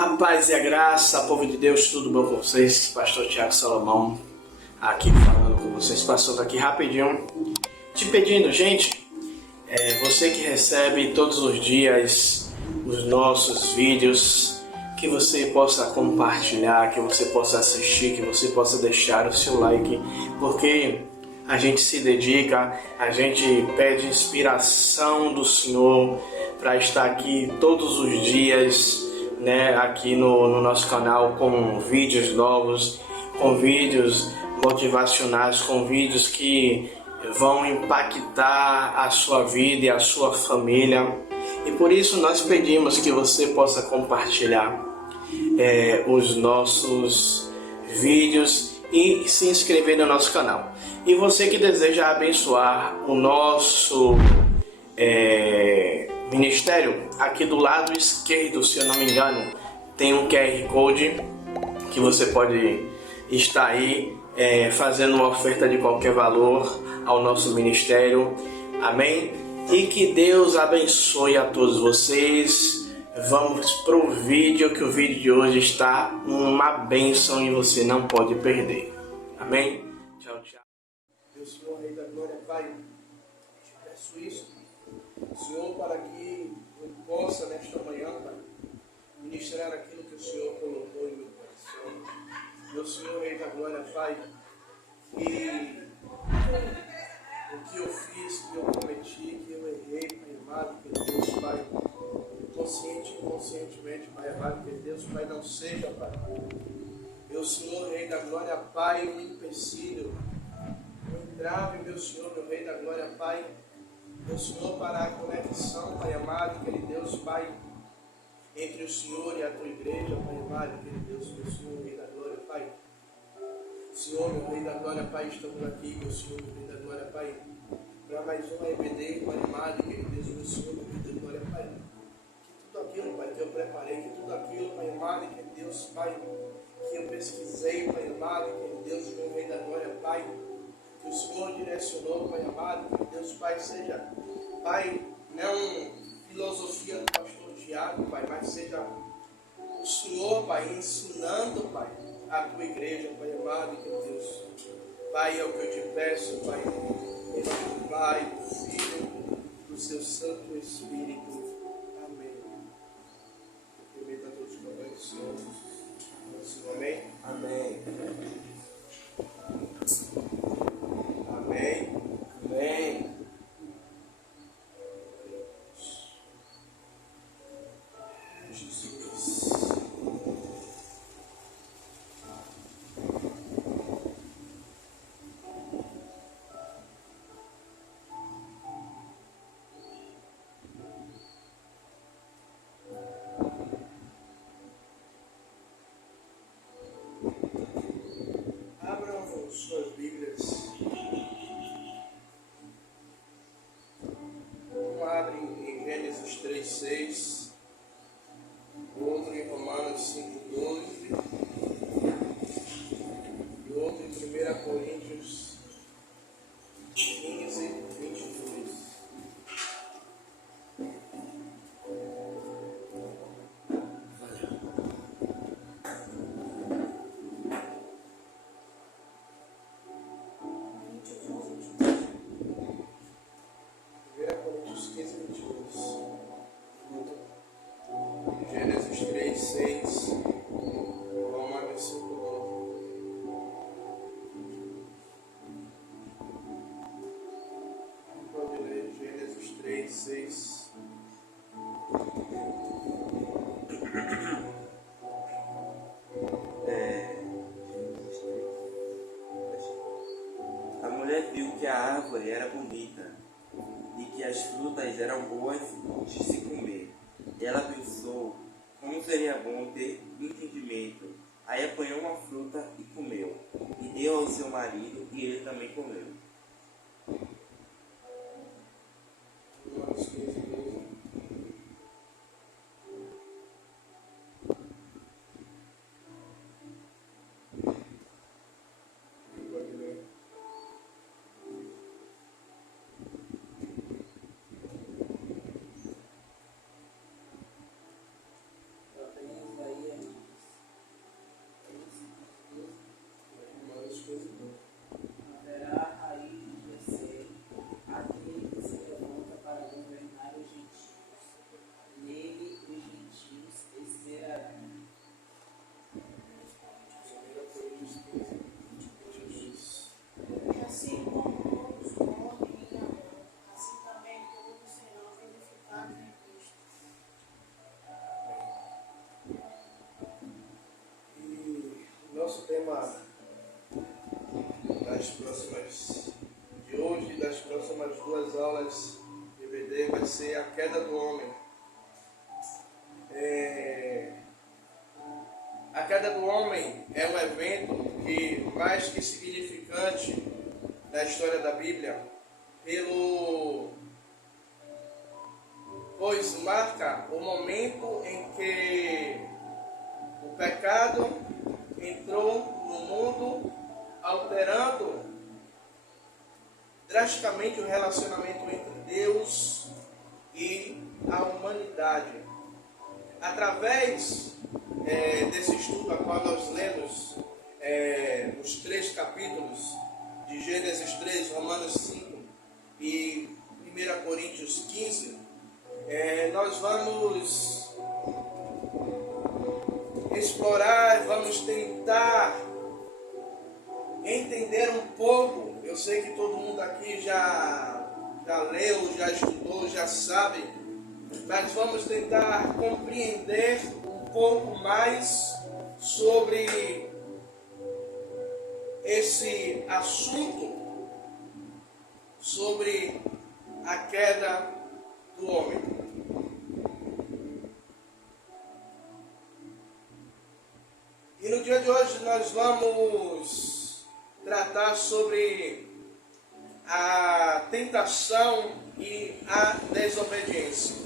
A paz e a graça, povo de Deus, tudo bom com vocês? Pastor Tiago Salomão aqui falando com vocês, passando aqui rapidinho, te pedindo, gente, você que recebe todos os dias os nossos vídeos, que você possa compartilhar, que você possa assistir, que você possa deixar o seu like, porque a gente se dedica, a gente pede inspiração do Senhor para estar aqui todos os dias, né, aqui no nosso canal, com vídeos novos, com vídeos motivacionais, com vídeos que vão impactar a sua vida e a sua família. E por isso nós pedimos que você possa compartilhar os nossos vídeos e se inscrever no nosso canal. E você que deseja abençoar o nosso ministério, aqui do lado esquerdo, se eu não me engano, tem um QR Code que você pode estar aí fazendo uma oferta de qualquer valor ao nosso ministério. Amém? E que Deus abençoe a todos vocês. Vamos pro vídeo, que o vídeo de hoje está uma bênção e você não pode perder. Amém? Tchau, tchau. Deus, Senhor, Rei da Glória, Pai, te peço isso, Senhor, para que eu possa nesta manhã, Pai, ministrar aquilo que o Senhor colocou em meu coração. Meu Senhor, Rei da Glória, Pai, que o que eu fiz, que eu cometi, que eu errei, Pai amado, que Deus, Pai, consciente e inconscientemente, Pai amado, que Deus, Pai, não seja, Pai, meu Senhor, Rei da Glória, Pai, um empecilho, um entrave, meu Senhor, meu Rei da Glória, Pai, meu Senhor, para a conexão, Pai amado, aquele Deus, Pai, entre o Senhor e a tua igreja, Pai amado, aquele Deus, meu Senhor, Rei da Glória, Pai. Senhor, meu Rei da Glória, Pai, estamos aqui, meu Senhor, meu Rei da Glória, Pai, para mais um EBD, Pai amado, aquele Deus, meu Senhor, meu Rei da Glória, Pai. Que tudo aquilo, Pai, que eu preparei, que tudo aquilo, Pai amado, aquele Deus, Pai, que eu pesquisei, Pai amado, aquele Deus, meu Rei da Glória, Pai, que o Senhor direcionou, Pai amado, que Deus, Pai, seja, Pai, não filosofia do pastor Tiago, Pai, mas seja o Senhor, Pai, ensinando, Pai, a tua igreja, Pai amado, que Deus, Pai, é o que eu te peço, Pai, em nome do Pai, do Filho, do seu Santo Espírito. Amém. Permita a todos que abençoamos. Amém? Amém. Amém. Amém. Jesus. Abram suas Bíblias. Um abre em Gênesis 3:6, o outro em Romanos 5:12 e o outro em 1 Coríntios 15:22. Gênesis 3:6, Romanos 5:12. Pode ler Gênesis 3:6. A mulher viu que a árvore era bonita e que as frutas eram boas de se comer. Ela pensou como seria bom ter entendimento. Aí apanhou uma fruta e comeu, e deu ao seu marido, e ele também comeu. Romanos 15:12. Pode ler. Isaías das próximas de hoje, das próximas 2 aulas de EBD, vai ser a queda do homem. A queda do homem é um evento que, mais que significante na história da Bíblia, pois marca o momento em que o pecado entrou no mundo, alterando drasticamente o relacionamento entre Deus e a humanidade. Através desse estudo a qual nós lemos os 3 capítulos de Gênesis 3, Romanos 5 e 1 Coríntios 15, nós vamos explorar, vamos tentar entender um pouco. Eu sei que todo mundo aqui já leu, já estudou, já sabe, mas vamos tentar compreender um pouco mais sobre esse assunto, sobre a queda do homem. E no dia de hoje nós vamos tratar sobre a tentação e a desobediência.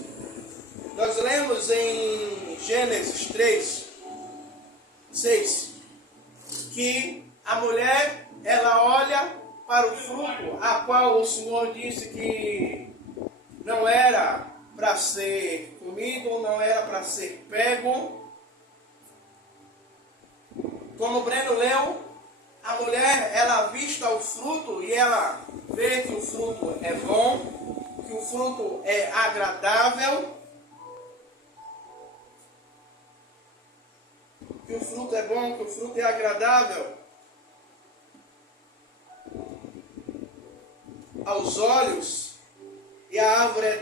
Nós lemos em Gênesis 3, 6, que a mulher, ela olha para o fruto, a qual o Senhor disse que não era para ser comido, não era para ser pego. Como o Breno leu, a mulher, ela avista o fruto e ela vê que o fruto é bom, que o fruto é agradável, que o fruto é bom, que o fruto é agradável aos olhos, e a árvore é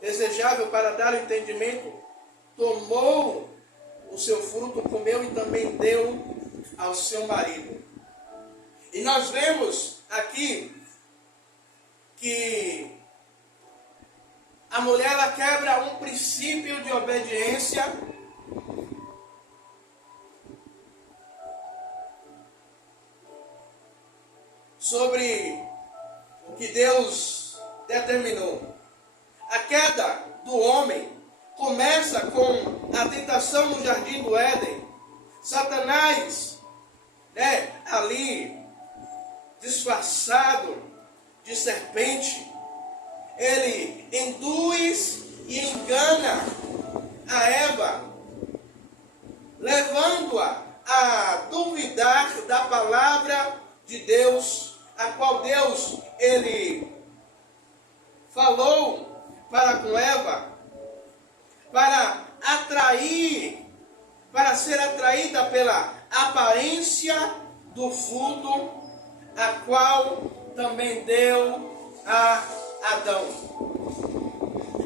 desejável para dar o entendimento. Tomou o seu fruto, comeu e também deu ao seu marido. E nós vemos aqui que a mulher, ela quebra um princípio de obediência sobre o que Deus determinou. A queda do homem começa com a tentação no jardim do Éden. Satanás, ali disfarçado de serpente, ele induz e engana a Eva, levando-a a duvidar da palavra de Deus, a qual Deus, ele falou para com Eva, para ser atraída pela aparência do fruto, a qual também deu a Adão.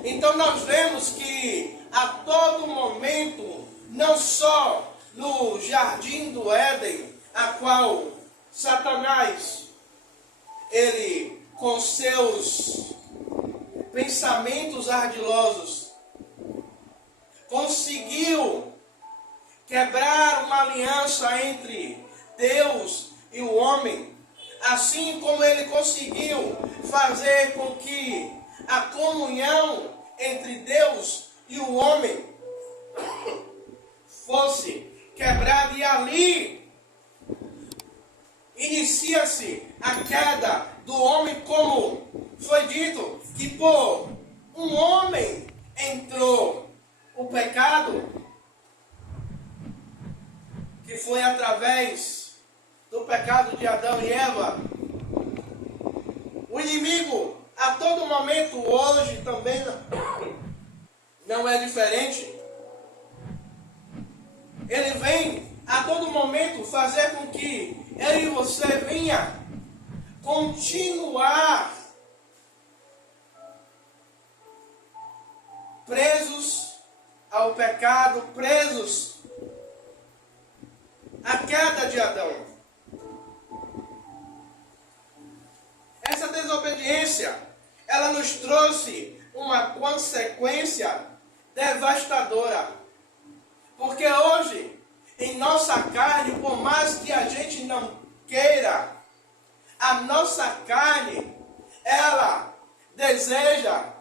Então nós vemos que a todo momento, não só no jardim do Éden, a qual Satanás, ele com seus pensamentos ardilosos, conseguiu quebrar uma aliança entre Deus e o homem, assim como ele conseguiu fazer com que a comunhão entre Deus e o homem fosse quebrada, e ali inicia-se a queda do homem, como foi dito, que por um homem entrou o pecado, que foi através do pecado de Adão e Eva. O inimigo, a todo momento, hoje também não é diferente. Ele vem a todo momento fazer com que eu e você venha continuar presos ao pecado, presos à queda de Adão. Essa desobediência, ela nos trouxe uma consequência devastadora. Porque hoje, em nossa carne, por mais que a gente não queira, a nossa carne, ela deseja,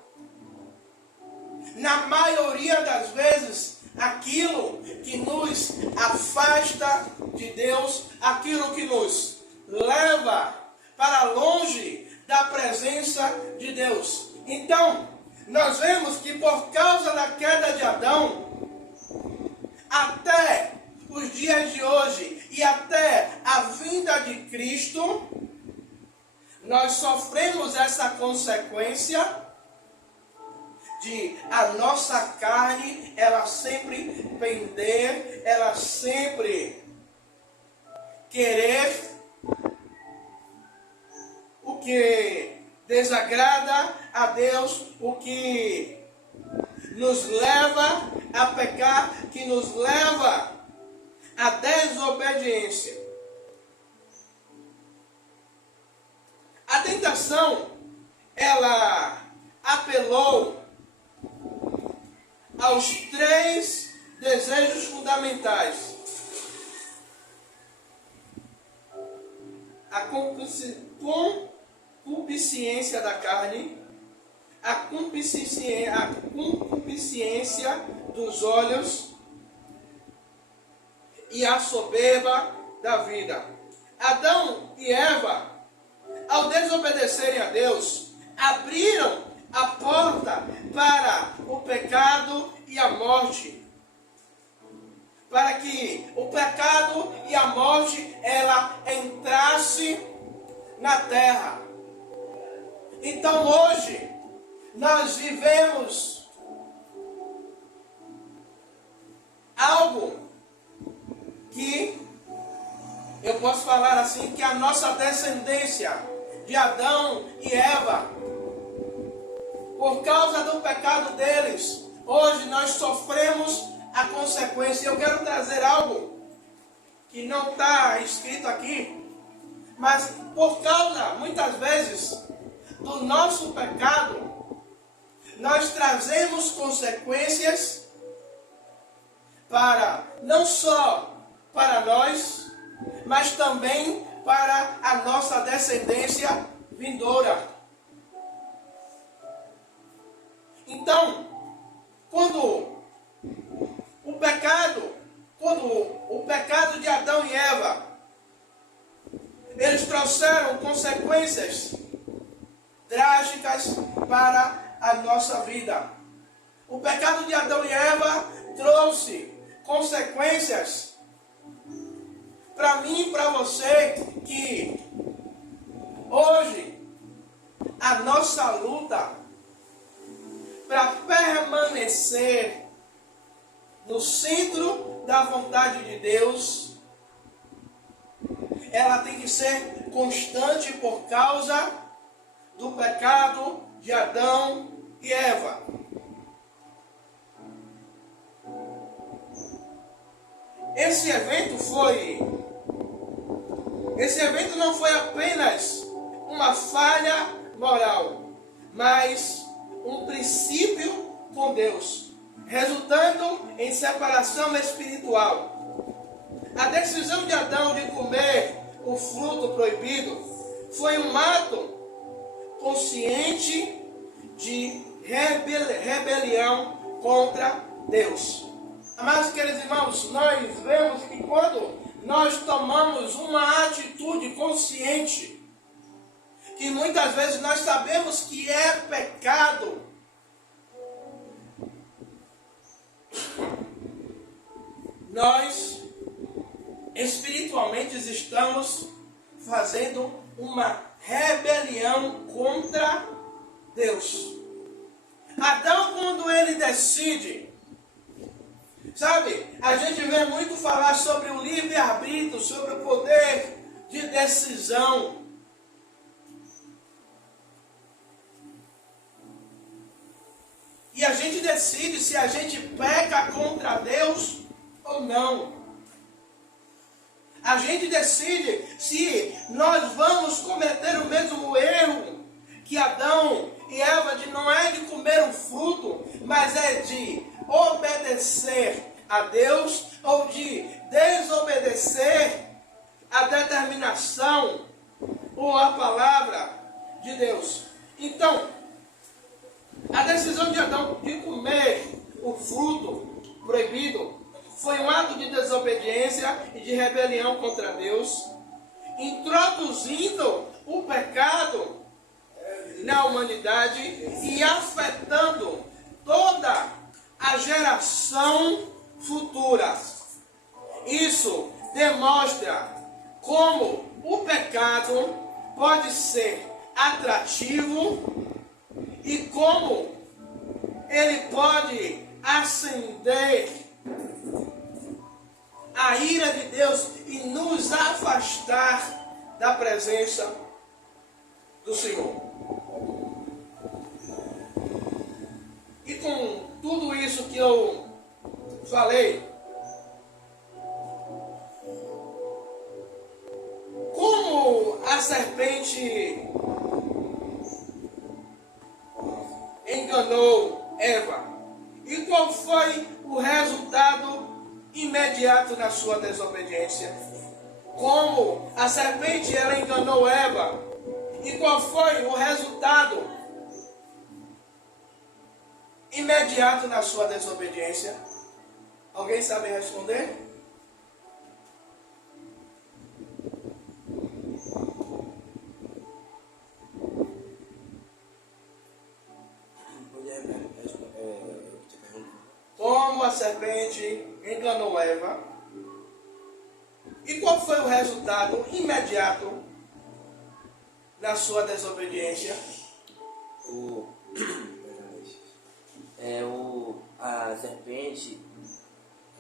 na maioria das vezes, aquilo que nos afasta de Deus, aquilo que nos leva para longe da presença de Deus. Então, nós vemos que por causa da queda de Adão, até os dias de hoje e até a vinda de Cristo, nós sofremos essa consequência de a nossa carne, ela sempre pender, ela sempre querer o que desagrada a Deus, o que nos leva a pecar, que nos leva à desobediência. A tentação, ela apelou aos 3 desejos fundamentais: a concupiscência da carne, a concupiscência dos olhos e a soberba da vida. Adão e Eva, ao desobedecerem a Deus, abriram a porta para o pecado e a morte. Para que o pecado e a morte, ela entrasse na terra. Então hoje, nós vivemos algo que, eu posso falar assim, que a nossa descendência de Adão e Eva, por causa do pecado deles, hoje nós sofremos a consequência. Eu quero trazer algo que não está escrito aqui, mas por causa, muitas vezes, do nosso pecado, nós trazemos consequências para, não só para nós, mas também para a nossa descendência vindoura. Então, quando o pecado de Adão e Eva, eles trouxeram consequências drásticas para a nossa vida. O pecado de Adão e Eva trouxe consequências para mim e para você, que hoje a nossa luta para permanecer no centro da vontade de Deus, ela tem que ser constante por causa do pecado de Adão e Eva. Esse evento não foi apenas uma falha moral, mas um princípio com Deus, resultando em separação espiritual. A decisão de Adão de comer o fruto proibido foi um ato consciente de rebelião contra Deus. Amados queridos irmãos, nós vemos que quando nós tomamos uma atitude consciente, que muitas vezes nós sabemos que é pecado, nós espiritualmente estamos fazendo uma rebelião contra Deus. Adão, quando ele decide, sabe, a gente vê muito falar sobre o livre-arbítrio, sobre o poder de decisão. E a gente decide se a gente peca contra Deus ou não. A gente decide se nós vamos cometer o mesmo erro que Adão e Eva, de não é de comer um fruto, mas é de obedecer a Deus ou de desobedecer a determinação ou a palavra de Deus. Então, a decisão de Adão de comer o fruto proibido foi um ato de desobediência e de rebelião contra Deus, introduzindo o pecado na humanidade e afetando toda a geração futura. Isso demonstra como o pecado pode ser atrativo e como ele pode acender a ira de Deus e nos afastar da presença do Senhor. E com tudo isso que eu falei, como a serpente enganou Eva? E qual foi o resultado imediato na sua desobediência? Como a serpente ela enganou Eva? E qual foi o resultado imediato na sua desobediência? Alguém sabe responder? Como a serpente enganou Eva? E qual foi o resultado imediato na sua desobediência? A serpente,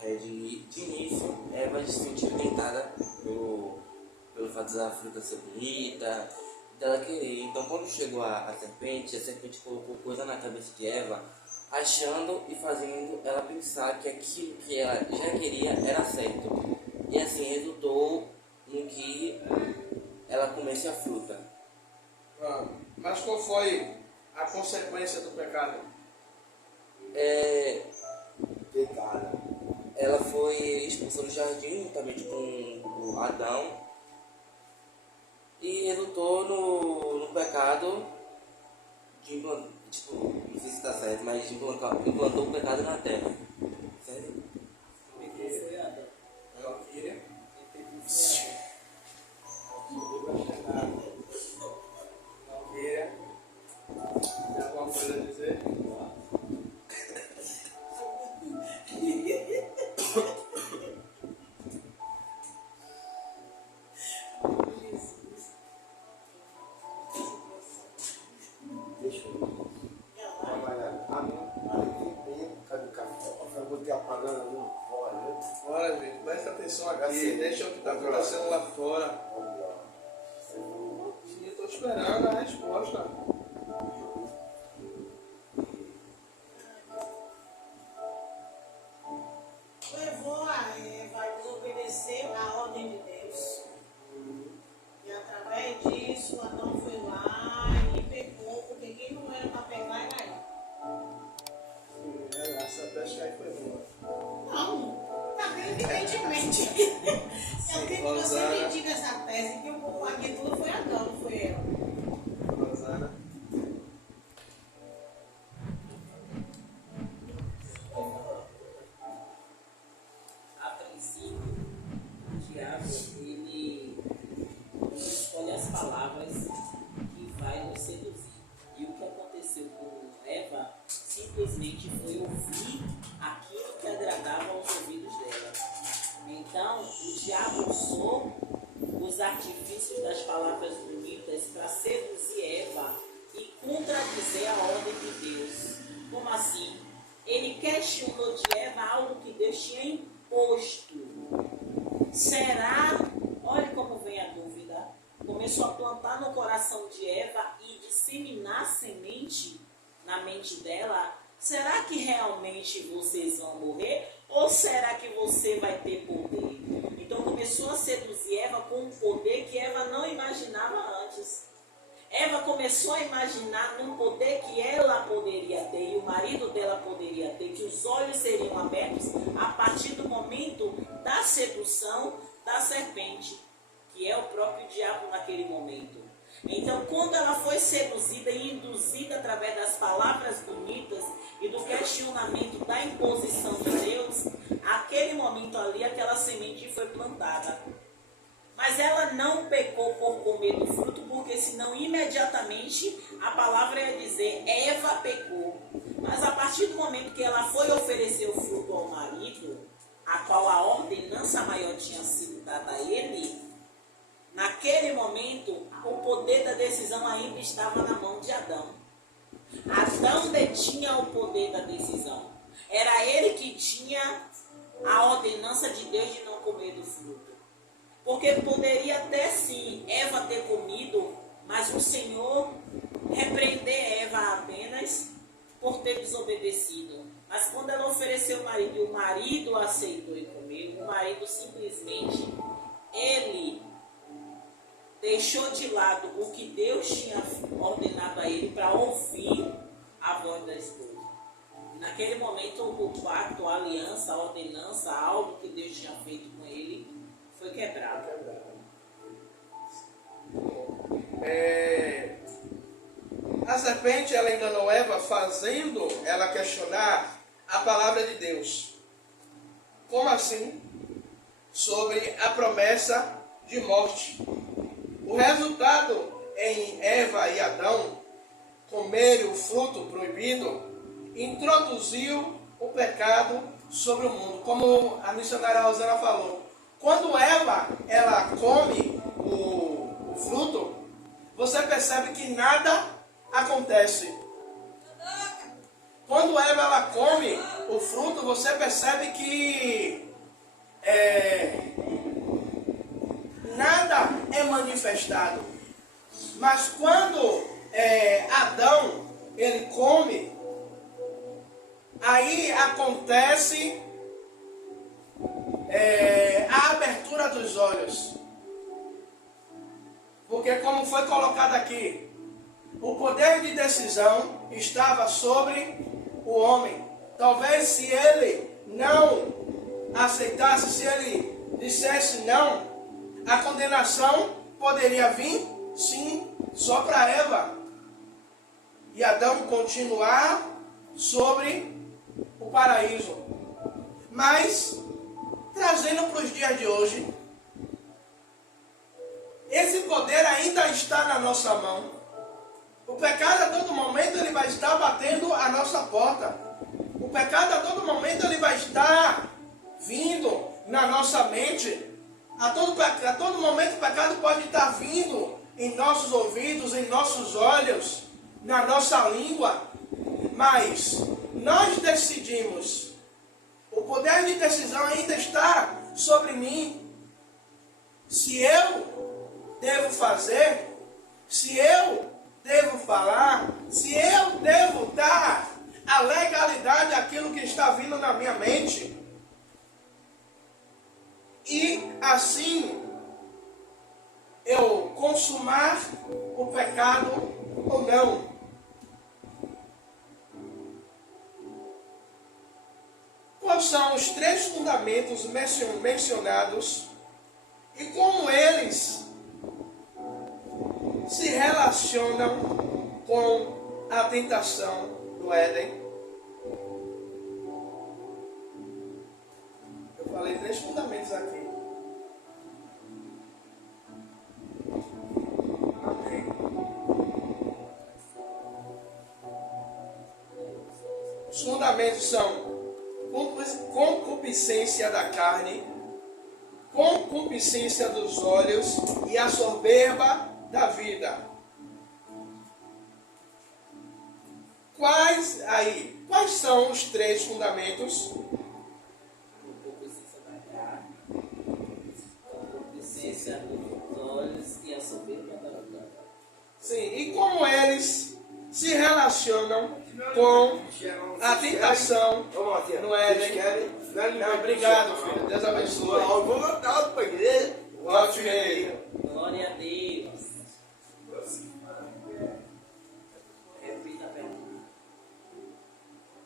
de início, Eva se sentiu tentada pelo fato da fruta ser bonita, dela querer. Então, quando chegou a serpente colocou coisa na cabeça de Eva, achando e fazendo ela pensar que aquilo que ela já queria era certo. E assim resultou no que ela comesse a fruta. Mas qual foi a consequência do pecado? Pecado. Ela foi expulsa do jardim juntamente com Adão e resultou no pecado de implantar, não sei se está certo, mas implantou o pecado na terra. Certo? Tem alguma coisa a dizer? Bora, gente, presta atenção aqui, deixa o que está acontecendo lá fora. Eu estou esperando a resposta. Levou a Eva a desobedecer a ordem de Deus. E através disso, Adão foi lá e pecou, porque quem não era para pecar era ele. Essa pesca aí foi boa. Não, tá bem evidentemente. Eu tenho que você me diga essa tese, que o povo aqui tudo foi Adão, não foi Eva. Rosana. A princípio, o diabo, ele escolhe as palavras que vai nos seduzir. E o que aconteceu com Eva simplesmente foi ouvir aquilo que agradava aos ouvidos dela. Então, o diabo usou os artifícios das palavras bonitas para seduzir Eva e contradizer a ordem de Deus. Como assim? Ele questionou de Eva algo que Deus tinha imposto. Será? Olha como vem a dúvida. Começou a plantar no coração de Eva e disseminar semente na mente dela. será que realmente vocês vão morrer? Ou será que você vai ter poder? Então começou a seduzir Eva com um poder que Eva não imaginava antes. Eva começou a imaginar num poder que ela poderia ter e o marido dela poderia ter, que os olhos seriam abertos a partir do momento da sedução da serpente, que é o próprio diabo naquele momento. Então, quando ela foi seduzida e induzida através das palavras bonitas e do questionamento da imposição de Deus, aquele momento ali, aquela semente foi plantada. Mas ela não pecou por comer do fruto, porque senão imediatamente a palavra ia dizer, Eva pecou. Mas a partir do momento que ela foi oferecer o fruto ao marido, a qual a ordenança maior tinha sido dada a ele, naquele momento o poder da decisão ainda estava na mão de Adão. Adão detinha o poder da decisão. Era ele que tinha a ordenança de Deus de não comer do fruto. Porque poderia até sim Eva ter comido, mas o Senhor repreender Eva apenas por ter desobedecido. Mas quando ela ofereceu ao marido e o marido aceitou e comeu, o marido simplesmente, ele deixou de lado o que Deus tinha ordenado a ele para ouvir a voz da esposa. Naquele momento o pacto, a aliança, a ordenança, algo que Deus tinha feito com ele, foi quebrado. A serpente, ela enganou Eva, fazendo ela questionar a palavra de Deus. Como assim? Sobre a promessa de morte. O resultado em Eva e Adão comerem o fruto proibido introduziu o pecado sobre o mundo. Como a missionária Rosana falou, quando Eva ela come o fruto, você percebe que nada acontece. Quando Eva ela come o fruto, você percebe que nada é manifestado. Mas quando Adão ele come, aí acontece a abertura dos olhos. Porque como foi colocado aqui, o poder de decisão estava sobre o homem. Talvez se ele não aceitasse, se ele dissesse não, a condenação poderia vir, sim, só para Eva. E Adão continuar sobre o paraíso. Mas, trazendo para os dias de hoje, esse poder ainda está na nossa mão. O pecado a todo momento ele vai estar batendo a nossa porta. O pecado a todo momento ele vai estar vindo na nossa mente. A todo momento o pecado pode estar vindo em nossos ouvidos, em nossos olhos, na nossa língua. Mas nós decidimos. O poder de decisão ainda está sobre mim. Se eu devo fazer, se eu devo falar, se eu devo dar a legalidade àquilo que está vindo na minha mente. E assim eu consumar o pecado ou não. Quais são os 3 fundamentos mencionados e como eles se relacionam com a tentação do Éden? Eu falei 3 fundamentos aqui. Amém. Os fundamentos são concupiscência da carne, concupiscência dos olhos e a soberba da vida. Quais são os 3 fundamentos? Concupiscência da carne, concupiscência dos olhos e a soberba da vida. Sim, e como eles se relacionam com a tentação no Éden. Não, obrigado, filho. Deus abençoe. Volte aí. Glória a Deus. Repita a pergunta.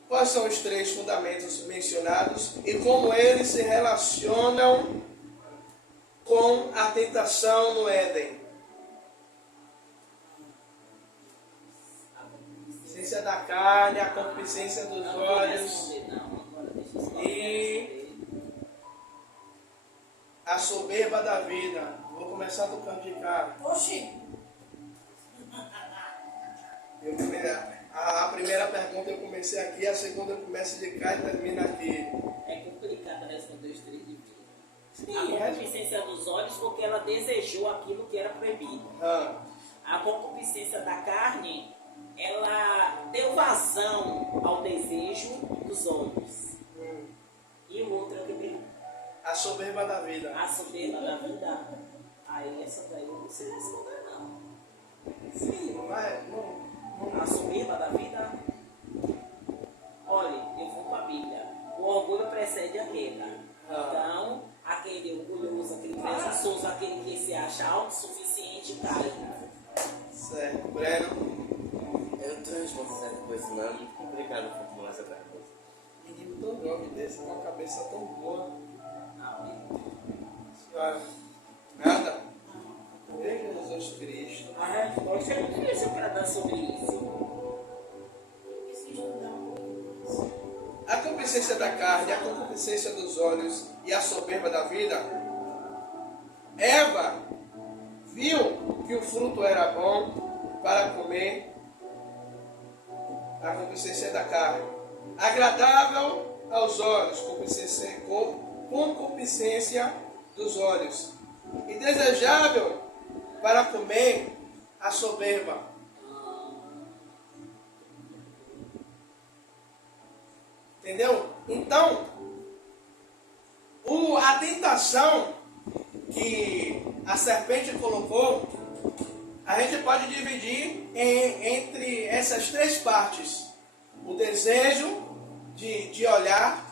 Quais são os 3 fundamentos mencionados e como eles se relacionam com a tentação no Éden? Concupiscência da carne, a concupiscência dos Não vou olhos responder, não. Agora deixa eu só E- responder. a soberba da vida. Vou começar do canto de cá. Oxi, A primeira pergunta eu comecei aqui, a segunda eu começo de cá e termino aqui. É complicado responder os 3 de vida. Sim, A concupiscência dos olhos, porque ela desejou aquilo que era proibido. A concupiscência da carne, ela deu vazão ao desejo dos olhos. E o outro é o que mesmo? A soberba da vida. A soberba da vida. Aí essa daí eu não sei responder, não. Sim, mas não. A soberba da vida. Olha, eu vou com a Bíblia. O orgulho precede a queda. Então, aquele orgulhoso, aquele presunçoso, aquele que se acha autossuficiente, cai. Certo. Breno. Eu não tô respondendo essa coisa, não. É muito complicado formular essa pergunta. Menino tão jovem desse, com uma cabeça tão boa. Não, Senhora. Nada? Veja Jesus Cristo. a resposta é difícil para dar sobre isso. preciso estudar um pouquinho mais. A concupiscência da carne, a concupiscência dos olhos e a soberba da vida. Eva viu que o fruto era bom para comer. A concupiscência da carne. Agradável aos olhos, concupiscência dos olhos. E desejável para comer, a soberba. Entendeu? Então, a tentação que a serpente colocou, a gente pode dividir entre essas 3 partes. O desejo de olhar,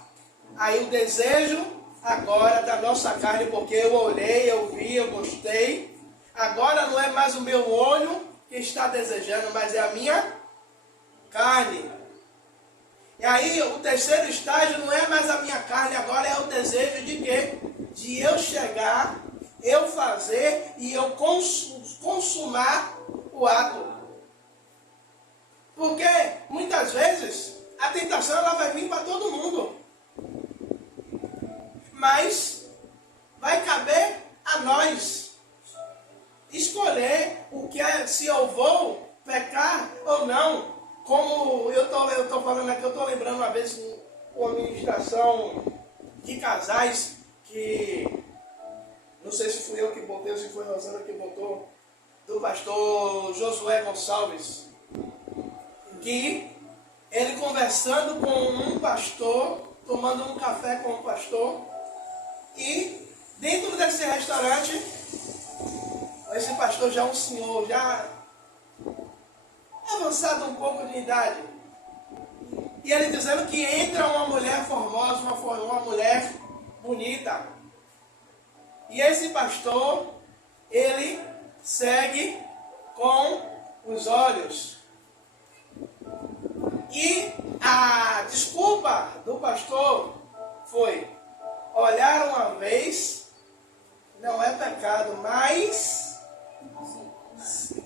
aí o desejo agora da nossa carne, porque eu olhei, eu vi, eu gostei. Agora não é mais o meu olho que está desejando, mas é a minha carne. E aí o terceiro estágio não é mais a minha carne, agora é o desejo de quê? De eu chegar, eu fazer e eu consumar o ato. Porque muitas vezes a tentação ela vai vir para todo mundo. Mas vai caber a nós escolher o que é, se eu vou pecar ou não. Como eu tô falando aqui, eu estou lembrando uma vez uma ministração de casais que, não sei se fui eu que botei ou se foi a Rosana que botou, do pastor Josué Gonçalves, que ele conversando com um pastor, tomando um café com um pastor, e dentro desse restaurante, esse pastor já é um senhor, já avançado um pouco de idade, e ele dizendo que entra uma mulher formosa, uma mulher bonita, e esse pastor, ele segue com os olhos, e a desculpa do pastor foi: olhar uma vez não é pecado, mas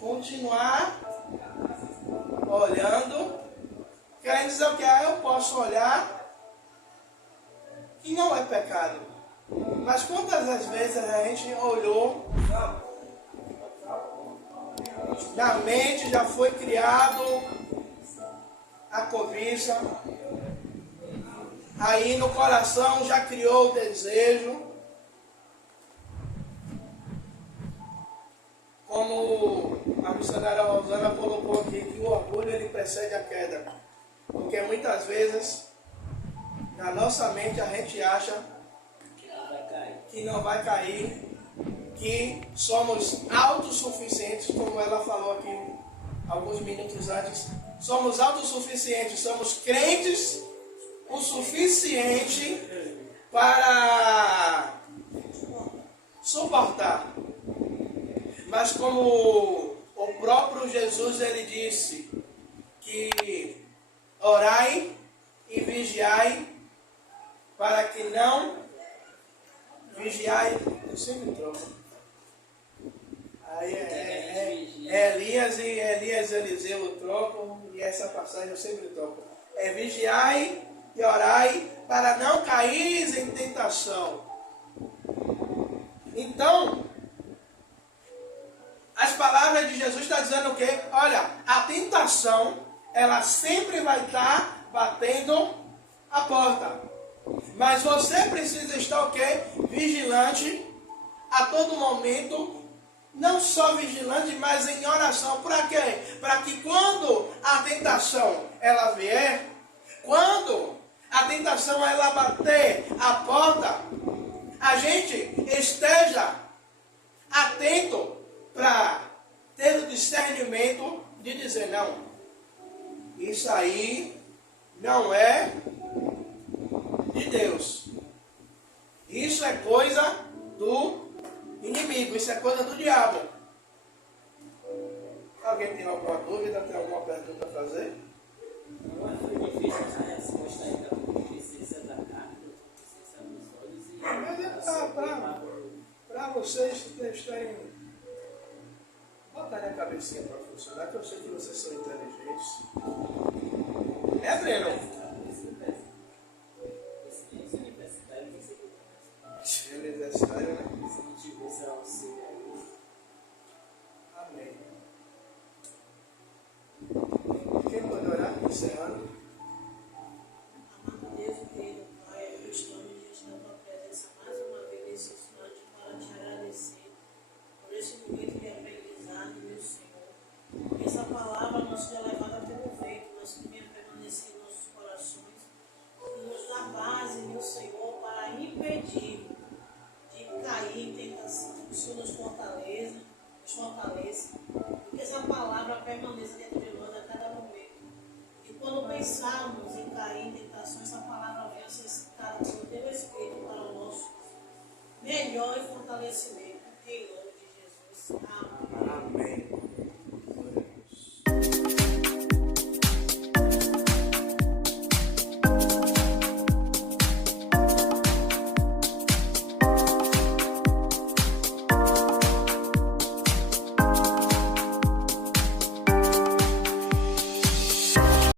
continuar olhando, querendo dizer o que? Eu posso olhar e não é pecado. Mas quantas das vezes a gente olhou, na mente já foi criado a cobiça, aí no coração já criou o desejo, como a missionária Rosana colocou aqui, que o orgulho ele precede a queda, porque muitas vezes na nossa mente a gente acha que não vai cair, que somos autossuficientes, como ela falou aqui alguns minutos antes, somos autossuficientes, somos crentes o suficiente para suportar. Mas como o próprio Jesus ele disse que orai e vigiai para que não vigiai, eu sempre troco. Aí Elias e Eliseu trocam, e essa passagem eu sempre troco. É vigiai e orai para não cair em tentação. Então, as palavras de Jesus estão dizendo o quê? Olha, a tentação, ela sempre vai estar batendo a porta. Mas você precisa estar o quê? Vigilante a todo momento. Não só vigilante, mas em oração. Para quê? Para que quando a tentação ela vier, quando a tentação ela bater a porta, a gente esteja atento para ter o discernimento de dizer, não, isso aí não é de Deus. Isso é coisa do inimigo, isso é coisa do diabo. Alguém tem alguma dúvida, tem alguma pergunta a fazer? Eu acho que é difícil essa resposta aí da concupiscência da carne, concupiscência dos olhos e... Mas é para vocês estarem... Botarem a cabecinha para funcionar, que eu sei que vocês são inteligentes. É, Breno? Esse universitário tem que ser Universitário, né? se não tiver esse auxílio aí. Amém. Quem pode orar? Encerrando. Amado Deus, querido Pai, eu estou diante da tua presença mais uma vez nesse instante para te agradecer por esse momento de aprendizado, meu Senhor. Que essa palavra não seja levada pelo vento, mas que venha permanecer em nossos corações e nos dá base, meu Senhor, para impedir de cair em tentação. Que o Senhor nos fortaleça, e que essa palavra permaneça dentro de nós a cada momento. E quando pensarmos em cair em tentação, essa palavra venha ser citada pelo teu Espírito para o nosso melhor fortalecimento.